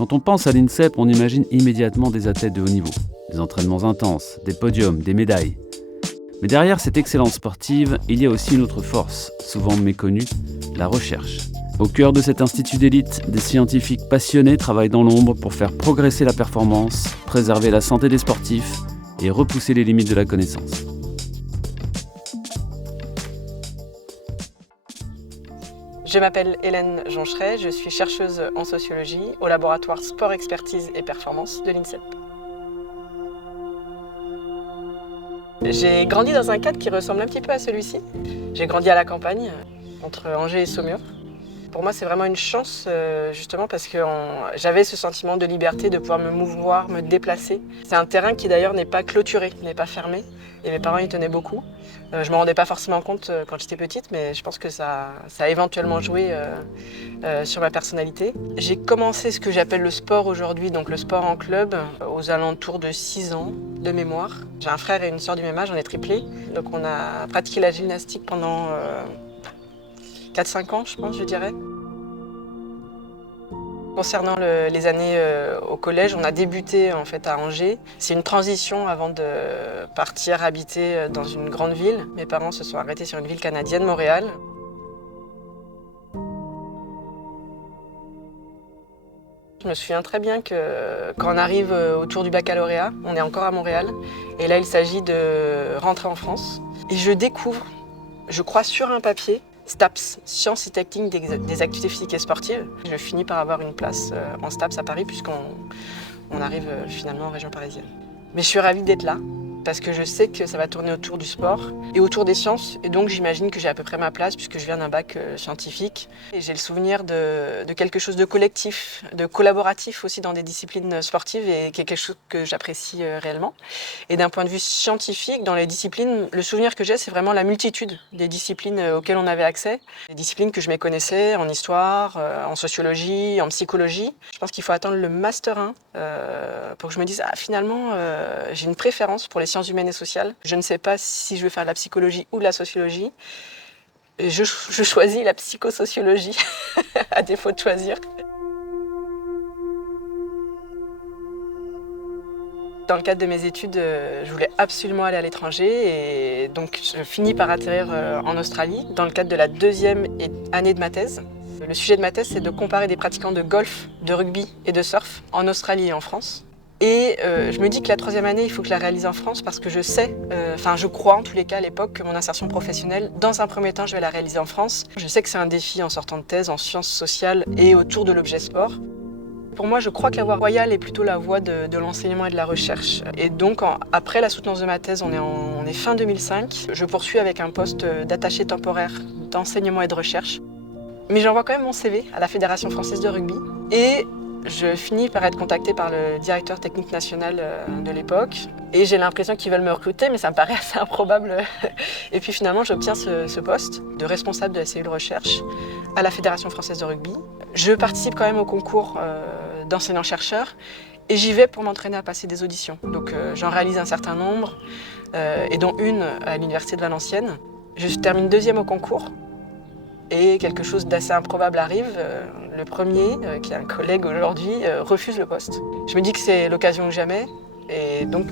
Quand on pense à l'INSEP, on imagine immédiatement des athlètes de haut niveau, des entraînements intenses, des podiums, des médailles. Mais derrière cette excellence sportive, il y a aussi une autre force, souvent méconnue, la recherche. Au cœur de cet institut d'élite, des scientifiques passionnés travaillent dans l'ombre pour faire progresser la performance, préserver la santé des sportifs et repousser les limites de la connaissance. Je m'appelle Hélène Joncheret, je suis chercheuse en sociologie au laboratoire Sport Expertise et Performance de l'INSEP. J'ai grandi dans un cadre qui ressemble un petit peu à celui-ci. J'ai grandi à la campagne, entre Angers et Saumur. Pour moi, c'est vraiment une chance, justement, parce que j'avais ce sentiment de liberté, de pouvoir me mouvoir, me déplacer. C'est un terrain qui, d'ailleurs, n'est pas clôturé, n'est pas fermé. Et mes parents y tenaient beaucoup. Je ne me rendais pas forcément compte quand j'étais petite, mais je pense que ça a éventuellement joué sur ma personnalité. J'ai commencé ce que j'appelle le sport aujourd'hui, donc le sport en club, aux alentours de 6 ans de mémoire. J'ai un frère et une sœur du même âge, on est triplés. Donc on a pratiqué la gymnastique pendant 4-5 ans, je dirais. Concernant les années au collège, on a débuté en fait à Angers. C'est une transition avant de partir habiter dans une grande ville. Mes parents se sont arrêtés sur une ville canadienne, Montréal. Je me souviens très bien que quand on arrive autour du baccalauréat, on est encore à Montréal. Et là, il s'agit de rentrer en France. Et je découvre, je crois sur un papier, STAPS, Sciences et Techniques des activités physiques et sportives. Je finis par avoir une place en STAPS à Paris puisqu'on arrive finalement en région parisienne. Mais je suis ravie d'être là parce que je sais que ça va tourner autour du sport et autour des sciences. Et donc j'imagine que j'ai à peu près ma place puisque je viens d'un bac scientifique. Et j'ai le souvenir de quelque chose de collectif, de collaboratif aussi dans des disciplines sportives et qui est quelque chose que j'apprécie réellement. Et d'un point de vue scientifique, dans les disciplines, le souvenir que j'ai, c'est vraiment la multitude des disciplines auxquelles on avait accès. Des disciplines que je méconnaissais en histoire, en sociologie, en psychologie. Je pense qu'il faut attendre le Master 1 pour que je me dise « Ah, finalement, j'ai une préférence pour les sciences humaines et sociales. Je ne sais pas si je veux faire de la psychologie ou de la sociologie. Je choisis la psychosociologie, à défaut de choisir. » Dans le cadre de mes études, je voulais absolument aller à l'étranger et donc je finis par atterrir en Australie dans le cadre de la 2e année de ma thèse. Le sujet de ma thèse, c'est de comparer des pratiquants de golf, de rugby et de surf en Australie et en France. Et je me dis que la 3e année, il faut que je la réalise en France parce que je sais, je crois en tous les cas à l'époque que mon insertion professionnelle, dans un premier temps, je vais la réaliser en France. Je sais que c'est un défi en sortant de thèse en sciences sociales et autour de l'objet sport. Pour moi, je crois que la voie royale est plutôt la voie de l'enseignement et de la recherche. Et donc, après la soutenance de ma thèse, on est fin 2005. Je poursuis avec un poste d'attaché temporaire d'enseignement et de recherche. Mais j'envoie quand même mon CV à la Fédération française de rugby. Et je finis par être contactée par le directeur technique national de l'époque. Et j'ai l'impression qu'ils veulent me recruter, mais ça me paraît assez improbable. Et puis finalement, j'obtiens ce poste de responsable de la cellule recherche à la Fédération française de rugby. Je participe quand même au concours d'enseignant-chercheur et j'y vais pour m'entraîner à passer des auditions. Donc j'en réalise un certain nombre, et dont une à l'université de Valenciennes. Je termine 2e au concours. Et quelque chose d'assez improbable arrive. Le premier, qui est un collègue aujourd'hui, refuse le poste. Je me dis que c'est l'occasion ou jamais. Et donc,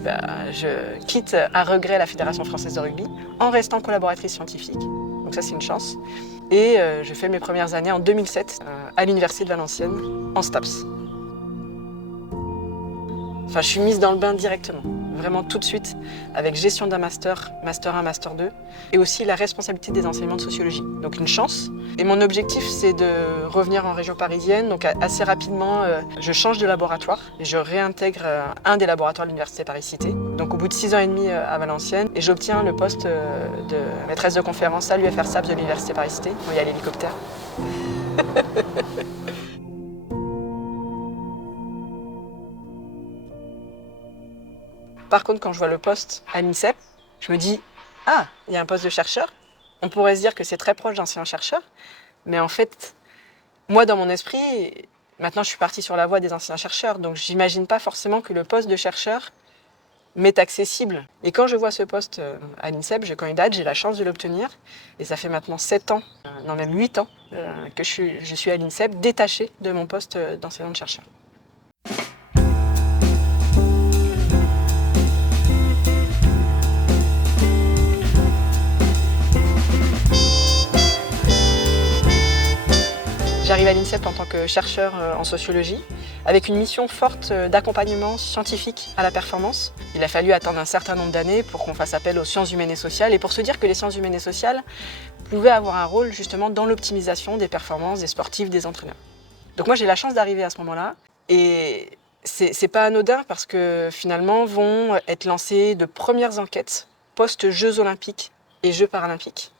je quitte à regret la Fédération française de rugby en restant collaboratrice scientifique. Donc ça, c'est une chance. Et je fais mes premières années en 2007 à l'université de Valenciennes, en STAPS. Enfin, je suis mise dans le bain directement. Vraiment tout de suite, avec gestion d'un master, master 1, master 2, et aussi la responsabilité des enseignements de sociologie. Donc une chance. Et mon objectif, c'est de revenir en région parisienne. Donc assez rapidement, je change de laboratoire et je réintègre un des laboratoires de l'université Paris-Cité. Donc au bout de 6 ans et demi à Valenciennes, et j'obtiens le poste de maîtresse de conférence à l'UFR-SAPS de l'université Paris-Cité, où il y a l'hélicoptère. Par contre, quand je vois le poste à l'INSEP, je me dis « Ah, il y a un poste de chercheur ». On pourrait se dire que c'est très proche d'enseignant-chercheur, mais en fait, moi, dans mon esprit, maintenant je suis partie sur la voie des enseignants-chercheurs, donc j'imagine pas forcément que le poste de chercheur m'est accessible. Et quand je vois ce poste à l'INSEP, je candidate, j'ai la chance de l'obtenir, et ça fait maintenant 7 ans, non même 8 ans, que je suis à l'INSEP, détachée de mon poste d'enseignant-chercheur. J'arrive à l'INSEP en tant que chercheur en sociologie, avec une mission forte d'accompagnement scientifique à la performance. Il a fallu attendre un certain nombre d'années pour qu'on fasse appel aux sciences humaines et sociales, et pour se dire que les sciences humaines et sociales pouvaient avoir un rôle justement dans l'optimisation des performances des sportifs, des entraîneurs. Donc moi j'ai la chance d'arriver à ce moment-là, et c'est pas anodin parce que finalement vont être lancées de premières enquêtes post-Jeux olympiques et Jeux paralympiques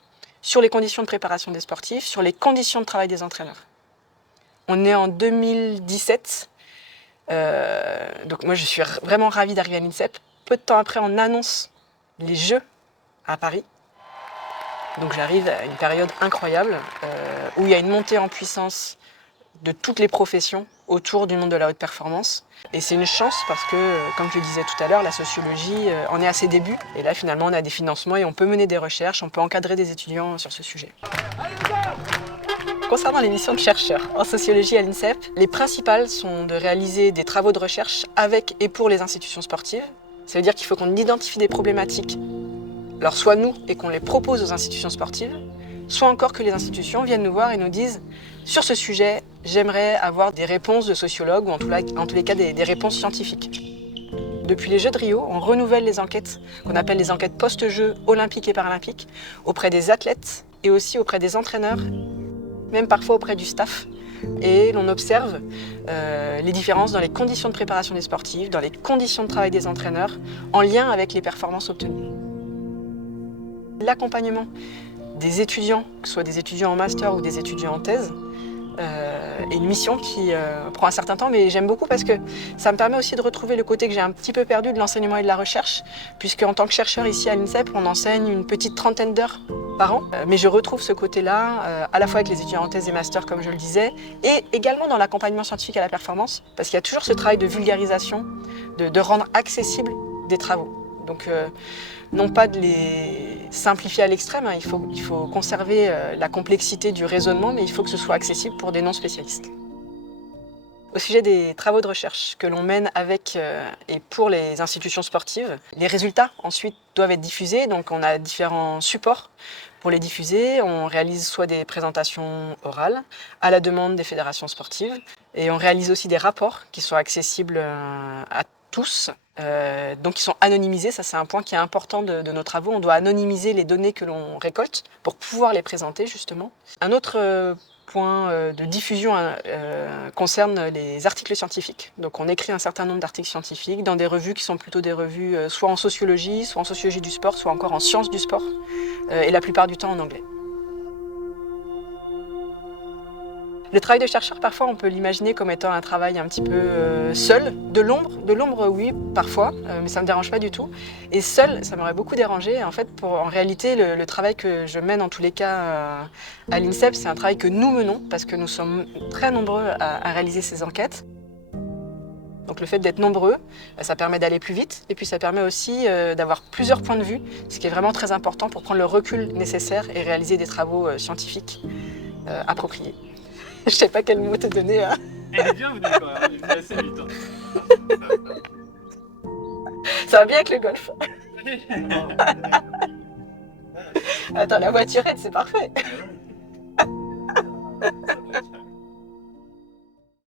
sur les conditions de préparation des sportifs, sur les conditions de travail des entraîneurs. On est en 2017, donc moi je suis vraiment ravie d'arriver à l'INSEP. Peu de temps après, on annonce les Jeux à Paris. Donc j'arrive à une période incroyable où il y a une montée en puissance de toutes les professions autour du monde de la haute performance. Et c'est une chance parce que, comme je le disais tout à l'heure, la sociologie en est à ses débuts. Et là, finalement, on a des financements et on peut mener des recherches, on peut encadrer des étudiants sur ce sujet. Concernant les missions de chercheurs en sociologie à l'INSEP, les principales sont de réaliser des travaux de recherche avec et pour les institutions sportives. Ça veut dire qu'il faut qu'on identifie des problématiques, alors soit nous et qu'on les propose aux institutions sportives, soit encore que les institutions viennent nous voir et nous disent « Sur ce sujet, j'aimerais avoir des réponses de sociologues ou en tous les cas des réponses scientifiques ». Depuis les Jeux de Rio, on renouvelle les enquêtes qu'on appelle les enquêtes post-Jeux olympiques et paralympiques auprès des athlètes et aussi auprès des entraîneurs, même parfois auprès du staff. Et l'on observe les différences dans les conditions de préparation des sportifs, dans les conditions de travail des entraîneurs, en lien avec les performances obtenues. L'accompagnement des étudiants, que ce soit des étudiants en master ou des étudiants en thèse, est une mission qui prend un certain temps, mais j'aime beaucoup parce que ça me permet aussi de retrouver le côté que j'ai un petit peu perdu de l'enseignement et de la recherche, puisque en tant que chercheur ici à l'INSEP, on enseigne une petite trentaine d'heures par an, mais je retrouve ce côté-là à la fois avec les étudiants en thèse et master, comme je le disais, et également dans l'accompagnement scientifique à la performance, parce qu'il y a toujours ce travail de vulgarisation, de rendre accessibles des travaux. Donc, non pas de les simplifier à l'extrême, hein, il faut conserver la complexité du raisonnement, mais il faut que ce soit accessible pour des non-spécialistes. Au sujet des travaux de recherche que l'on mène avec et pour les institutions sportives, les résultats ensuite doivent être diffusés, donc on a différents supports pour les diffuser. On réalise soit des présentations orales à la demande des fédérations sportives, et on réalise aussi des rapports qui sont accessibles à tous, donc qui sont anonymisés. Ça c'est un point qui est important de nos travaux. On doit anonymiser les données que l'on récolte pour pouvoir les présenter justement. Un autre point de diffusion concerne les articles scientifiques. Donc on écrit un certain nombre d'articles scientifiques dans des revues qui sont plutôt des revues soit en sociologie du sport, soit encore en sciences du sport, et la plupart du temps en anglais. Le travail de chercheur, parfois, on peut l'imaginer comme étant un travail un petit peu seul, de l'ombre, oui, parfois, mais ça ne me dérange pas du tout. Et seul, ça m'aurait beaucoup dérangé. En fait, en réalité, le travail que je mène, en tous les cas, à l'INSEP, c'est un travail que nous menons, parce que nous sommes très nombreux à réaliser ces enquêtes. Donc le fait d'être nombreux, ça permet d'aller plus vite, et puis ça permet aussi d'avoir plusieurs points de vue, ce qui est vraiment très important pour prendre le recul nécessaire et réaliser des travaux scientifiques appropriés. Je sais pas quel mot te donner. Hein. Elle est bien, vous dites quoi, il est assez vite. Ça va bien avec le golf. Attends, la voiturette, c'est parfait.